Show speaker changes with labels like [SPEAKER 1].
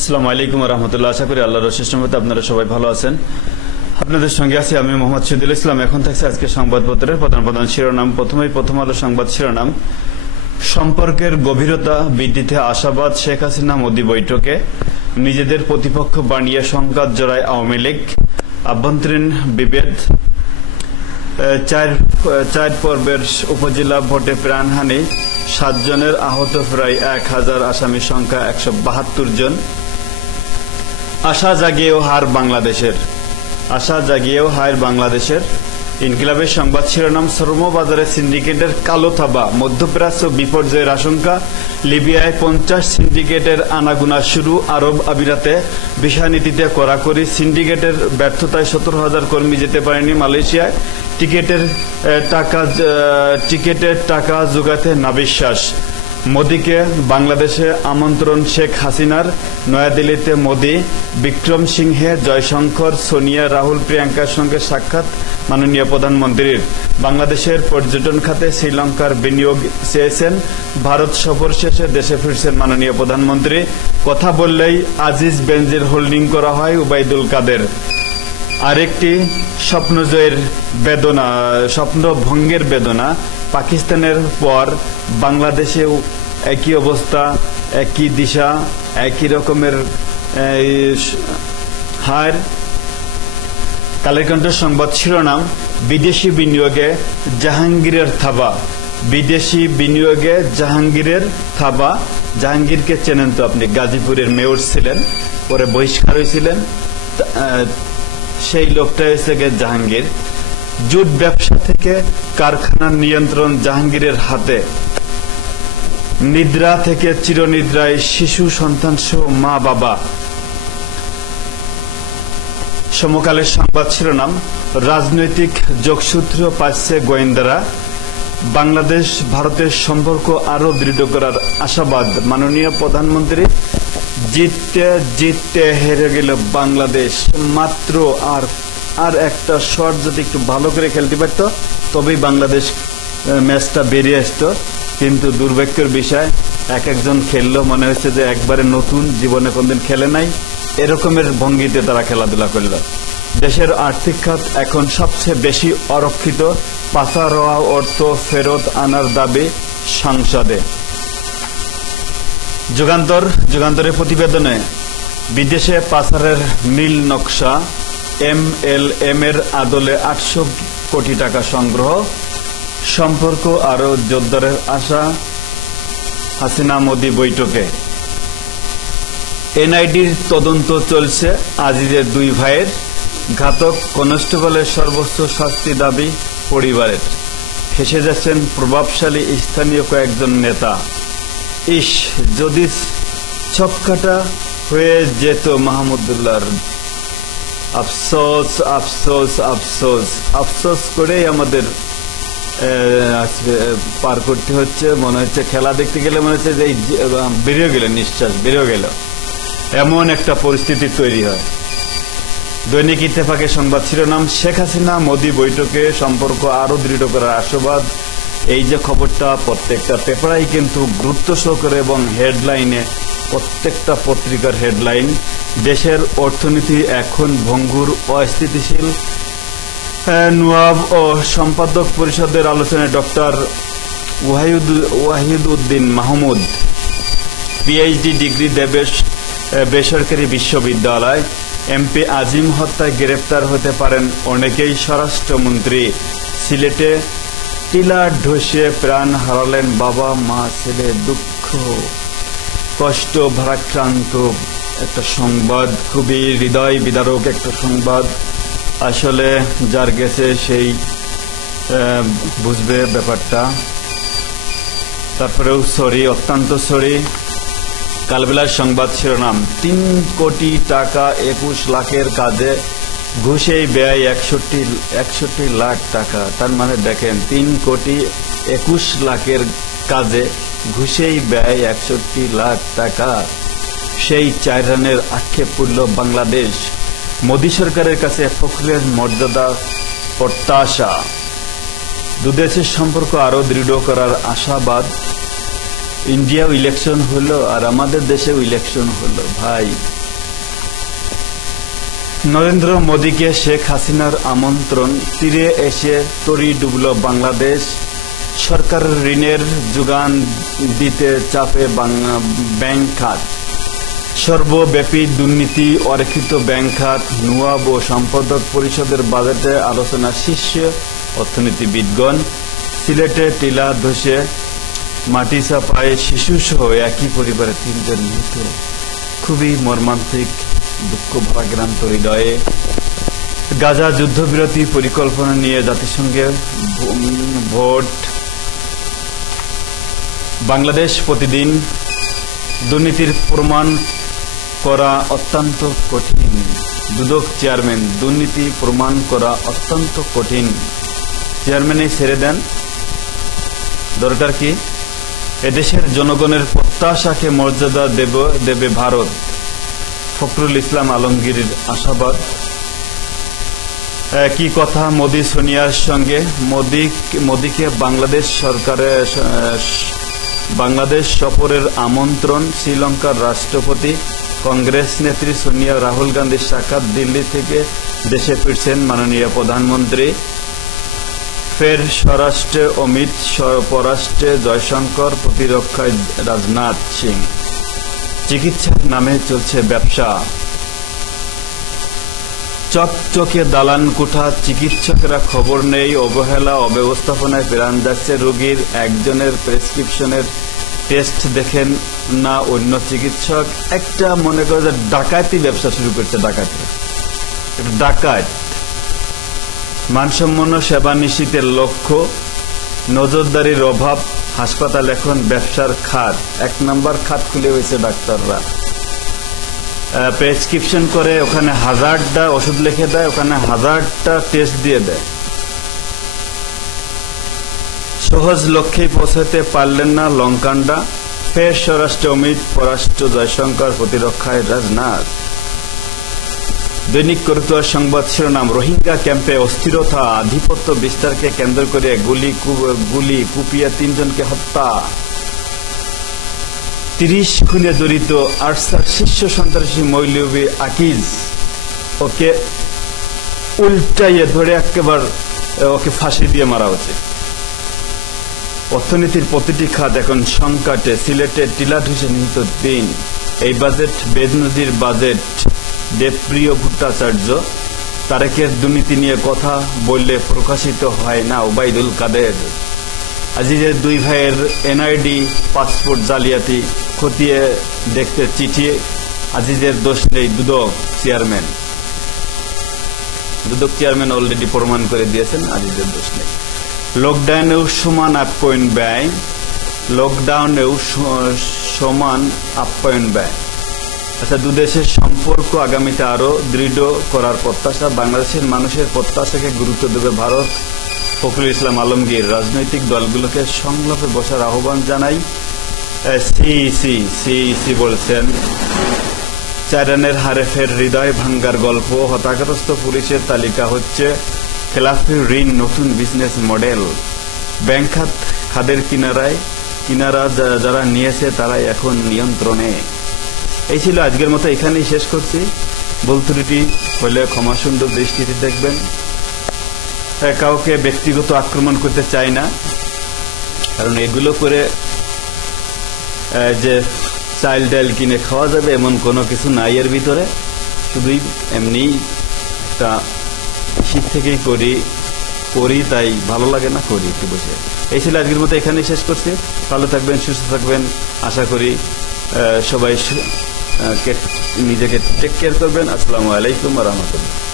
[SPEAKER 1] আসসালামু আলাইকুম রহমতুল্লাহ। আশা করি আল্লাহর অশেষ মতো আপনারা সবাই ভালো আছেন। আপনাদের সঙ্গে আছি আমি মোহাম্মদ শহীদুল ইসলাম। এখন থাকছে আজকে সংবাদপত্রের প্রধান প্রধান শিরোনাম। প্রথমেই প্রথম আলো সংবাদ শিরোনাম। সম্পর্কের গভীরতা বৃদ্ধিতে আশাবাদ শেখ হাসিনা মোদী বৈঠকে। নিজেদের প্রতিপক্ষ বানিয়ে সংঘাত জড়ায় আওয়ামী লীগ। আভ্যন্তরীণ বিভেদ। চার চার পর্বের উপজেলা ভোটে প্রাণহানি। সাতজনের আহত প্রায় এক হাজার আসামির সংখ্যা একশো বাহাত্তর জন। আশা জাগিয়েও হার বাংলাদেশের। আশা জাগিয়েও হার বাংলাদেশের। ইনকিলাবের সংবাদ শিরোনাম শ্রমবাজারে সিন্ডিকেটের কালো থাবা, মধ্যপ্রাচ্য বিপর্যয়ের আশঙ্কা, লিবিয়ায় পঞ্চাশ সিন্ডিকেটের আনাগুনা শুরু, আরব আমিরাতে বিষয়নীতিতে কড়াকড়ি, সিন্ডিকেটের ব্যর্থতায় সতেরো হাজার কর্মী যেতে পারেনি মালয়েশিয়ায়। টিকেটের টাকা টিকেটের টাকা জোগাতে নাবিশ্বাস। মোদীকে বাংলাদেশে আমন্ত্রণ শেখ হাসিনার। নয়াদিল্লিতে মোদী, বিক্রম সিংহে জয়শঙ্কর, সোনিয়া, রাহুল, প্রিয়াঙ্কার সঙ্গে সাক্ষাৎ মাননীয় প্রধানমন্ত্রীর। বাংলাদেশের পর্যটন খাতে শ্রীলঙ্কার বিনিয়োগ চেয়েছেন। ভারত সফর শেষে দেশে ফিরছেন মাননীয় প্রধানমন্ত্রী। কথা বললেই আজিজ বেঞ্জির হোল্ডিং করা হয় উবাইদুল কাদের। আরেকটি স্বপ্নজয়ের বেদনা স্বপ্ন ভঙ্গের বেদনা, পাকিস্তানের পর বাংলাদেশেও একই অবস্থা, একই দিশা, একই রকমের হার। কালেকণ্ঠ সংবাদ শিরোনাম, বিদেশি বিনিয়োগে জাহাঙ্গীরের থাবা। বিদেশি বিনিয়োগে জাহাঙ্গীরের থাবা। জাহাঙ্গীরকে চেনেন তো আপনি, গাজীপুরের মেয়র ছিলেন, পরে বহিষ্কার হয়েছিলেন। সেই লোকটা হয়েছে গিয়ে জাহাঙ্গীর। জুট ব্যবসা থেকে কারখানার নিয়ন্ত্রণ জাহাঙ্গীরের হাতে। নিদ্রা থেকে চিরনিদ্রায় শিশু, সন্তান সহ মা, বাবা। সমকালের সংবাদ শিরোনাম, রাজনৈতিক যোগসূত্র পাচ্ছে গোয়েন্দারা। বাংলাদেশ, ভারতের সম্পর্ক আরও দৃঢ় করার আশাবাদ মাননীয় প্রধানমন্ত্রী। জিততে জিততে হেরে গেল বাংলাদেশ। মাত্র আর আর একটা শট যদি একটু ভালো করে খেলতে পারতো, তবেই বাংলাদেশ ম্যাচটা বেরিয়ে আসতো। কিন্তু দুর্ভাগ্যের বিষয়, এক একজন খেললো মনে হচ্ছে যে একবারে নতুন, জীবনে কোনদিন খেলে নাই। এরকমের ভঙ্গিতে তারা খেলাধুলা করল। দেশের আর্থিক খাত এখন সবচেয়ে বেশি অরক্ষিত পাচার হওয়া অর্থ ফেরত আনার দাবি সংসদে। যুগান্তর, যুগান্তরের প্রতিবেদনে বিদেশে পাচারের নীল নকশা, এম এল এম এর আদলে আটশো কোটি টাকা সংগ্রহ সম্পর্ক আরও জোরদারের আশা হাসিনা মোদি বৈঠকে। এনআইডির তদন্ত চলছে আজিজের দুই ভাইয়ের ঘাতক কনস্টেবলের সর্বোচ্চ শাস্তি দাবি পরিবারের। ফেসে যাচ্ছেন প্রভাবশালী স্থানীয় কয়েকজন নেতা। ইস, যদি ছক্কাটা হয়ে যেত মাহমুদুল্লাহর। আফসোস আফসোস আফসোস আফসোস করেই আমাদের পার করতে হচ্ছে, মনে হচ্ছে খেলা দেখতে গেলে মনে হচ্ছে যে বেরিয়ে গেল, নিঃশ্বাস, বেরিয়ে গেল। এমন একটা পরিস্থিতি তৈরি হয়। দৈনিক ইত্তেফাকের সংবাদ শিরোনাম, শেখ হাসিনা মোদী বৈঠকে সম্পর্ক আরও দৃঢ় করার আশীর্বাদ এই যে খবরটা প্রত্যেকটা পেপারাই কিন্তু গুরুত্ব সহকারে এবং হেডলাইনে, প্রত্যেকটা পত্রিকার হেডলাইন, দেশের অর্থনীতি এখন ভঙ্গুর, অস্থিতিশীল। আহ, নোয়াব ও সম্পাদক পরিষদের আলোচনায় doctor Wahid Wahid Uddin Mahmud PhD degree দেবে বেসরকারি বিশ্ববিদ্যালয় এমপি আজিম হত্যায় গ্রেপ্তার হতে পারেন অনেকেই স্বরাষ্ট্রমন্ত্রী। সিলেটে টিলা ঢসে প্রাণ হারালেন বাবা মা ছেলে দুঃখ কষ্ট ভারাক্রান্ত। একটা সংবাদ খুবই হৃদয় বিদারক একটা সংবাদ। আসলে যার গেছে সেই বুঝবে ব্যাপারটা। তারপরেও সরি, অত্যন্ত সরি। কালবেলার সংবাদ শিরোনাম, তিন কোটি টাকা একুশ লাখের কাজে ঘুষেই ব্যয় একষট্টি একষট্টি লাখ টাকা। তার মানে দেখেন, তিন কোটি একুশ লাখের কাজে ঘুষেই ব্যয় একষট্টি লাখ টাকা। সেই চার রানের আক্ষেপ করল বাংলাদেশ। মোদী সরকারের কাছে ফখরের মর্যাদা, প্রত্যাশা। দুদেশের সম্পর্ক আরও দৃঢ় করার আশাবাদ। ইন্ডিয়াও ইলেকশন হলো আর আমাদের দেশেও ইলেকশন হলো, ভাই। নরেন্দ্র মোদীকে শেখ হাসিনার আমন্ত্রণ তীরে এসে তরি ডুবল বাংলাদেশ। সরকারের ঋণের যোগান দিতে চাপে ব্যাংক খাত। সর্বব্যাপী দুর্নীতি অরেখিত ব্যাংক খাত, নুয়াব ও সম্পাদক পরিষদের বাজেটে আলোচনা শীর্ষ অর্থনীতিবিদগণ, সিলেটে টিলা ধসে মাটি চাপায় শিশু সহ একই পরিবারের তিনজন মৃত। খুবই মর্মান্তিক দুঃখ ভারাক্রান্ত হৃদয়ে গাজা যুদ্ধবিরতি পরিকল্পনা নিয়ে জাতিসংঘে ভোট। বাংলাদেশ প্রতিদিন দুর্নীতির প্রমাণ করা অত্যন্ত কঠিন। দুদক চেয়ারম্যান, দুর্নীতি প্রমাণ করা অত্যন্ত কঠিন। চেয়ারম্যানই ছেড়ে দেন। দরকার কি? এদেশের জনগণের প্রত্যাশাকে মর্যাদা দেব, দেবে ভারত। ফখরুল ইসলাম আলমগীরের আশাবাদ। কি কথা মোদি সোনিয়ার সঙ্গে। মোদি, মোদিকে বাংলাদেশ সরকারের বাংলাদেশ সফরের আমন্ত্রণ শ্রীলঙ্কার রাষ্ট্রপতি কংগ্রেস নেত্রী সোনিয়া, রাহুল গান্ধীর সাক্ষাৎ দিল্লি থেকে দেশে ফিরছেন মাননীয় প্রধানমন্ত্রী। ফের স্বরাষ্ট্রে অমিত পররাষ্ট্রে জয়শঙ্কর, প্রতিরক্ষায় রাজনাথ সিং। চিকিৎসার নামে চলছে ব্যবসা। চকচকে দালান কোঠা, চিকিৎসকেরা খবর নেই, অবহেলা, অব্যবস্থাপনায় প্রাণ যাচ্ছে রোগীর। একজনের প্রেসক্রিপশনের টেস্ট দেখেন না অন্য চিকিৎসক। একটা মনে করে যে ডাকাতি ব্যবসা শুরু করছে, ডাকাতি। ডাকাত। মানসম্পন্ন সেবা নিশ্চিতের লক্ষ্য, নজরদারির অভাব, হাসপাতাল এখন ব্যবসার খাত। এক নম্বর খাত খুলে হয়েছে ডাক্তাররা। প্রেসক্রিপশন করে ওখানে হাজারটা ওষুধ লিখে দেয়, ওখানে হাজারটা টেস্ট দিয়ে দেয়। সহজ লক্ষ্যে পৌঁছাতে পারলেন না লঙ্কান্ডা ফের স্বরাষ্ট্র অমিত, পররাষ্ট্র জয়শঙ্কর, প্রতিরক্ষায় রাজনাথ। দৈনিক করতুয়ার সংবাদ শিরোনাম, রোহিঙ্গা ক্যাম্পে অস্থিরতা, আধিপত্য বিস্তারকে কেন্দ্র করে গুলি গুলি কুপিয়ে তিনজনকে হত্যা। তিরিশ খুনে জড়িত আরসার শীর্ষ সন্ত্রাসী মৌলবী আকিজ ওকে উল্টাইয়ে ধরে একেবার, ওকে ফাঁসি দিয়ে মারা উচিত অর্থনীতির প্রতিটি খাত এখন সংকটে সিলেটে টিলা ঢুসে নিহিত দিন। এই বাজেট বেদ নদীর বাজেট, দেবপ্রিয় ভট্টাচার্য, তারেকের দুর্নীতি নিয়ে কথা বললে প্রকাশিত হয় না ওবায়দুল কাদের। আজিজের দুই ভাইয়ের এনআইডি, পাসপোর্ট জালিয়াতি খতিয়ে দেখতে চিঠি, আজিজের দোষ নেই Dudok chairman. Dudok chairman already প্রমাণ করে দিয়েছেন, আজিজের দোষ নেই। লকডাউনেও সমান আপ্যায়ন ব্যয় লকডাউনেও সমান আপ্যায়ন ব্যয়। আচ্ছা দুদেশের সম্পর্ক আগামীতে আরও দৃঢ় করার প্রত্যাশা। বাংলাদেশের মানুষের প্রত্যাশাকে গুরুত্ব দেবে ভারত। ফখরুল ইসলাম আলমগীর রাজনৈতিক দলগুলোকে সংলাপে বসার আহ্বান জানাই। সিইসি সিইসি বলছেন চারানের হারেফের হৃদয় ভাঙ্গার গল্প। হতাগ্রস্ত পুলিশের তালিকা হচ্ছে খেলাফি ঋণ নতুন বিজনেস মডেল। ব্যাংক খাত খাদের কিনারায় কিনারা যারা নিয়েছে তারাই এখন নিয়ন্ত্রণে। এই ছিল আজকের মতো এখানেই শেষ করছি। ভুল ত্রুটি হলে ক্ষমা সুন্দর দৃষ্টিতে দেখবেন। হ্যাঁ, কাউকে ব্যক্তিগত আক্রমণ করতে চাই না। কারণ এগুলো করে যে চাইল ডাইল কিনে খাওয়া যাবে এমন কোনো কিছু নাই এর ভিতরে। শুধুই এমনি একটা শীত থেকেই করি করি, তাই ভালো লাগে না, করি একটু বসে। এই ছিল আজকের মতো এখানেই শেষ করছি। ভালো থাকবেন, সুস্থ থাকবেন। আশা করি সবাই নিজেকে টেক কেয়ার করবেন। আসসালামু আলাইকুম রহমতুল্লাহ।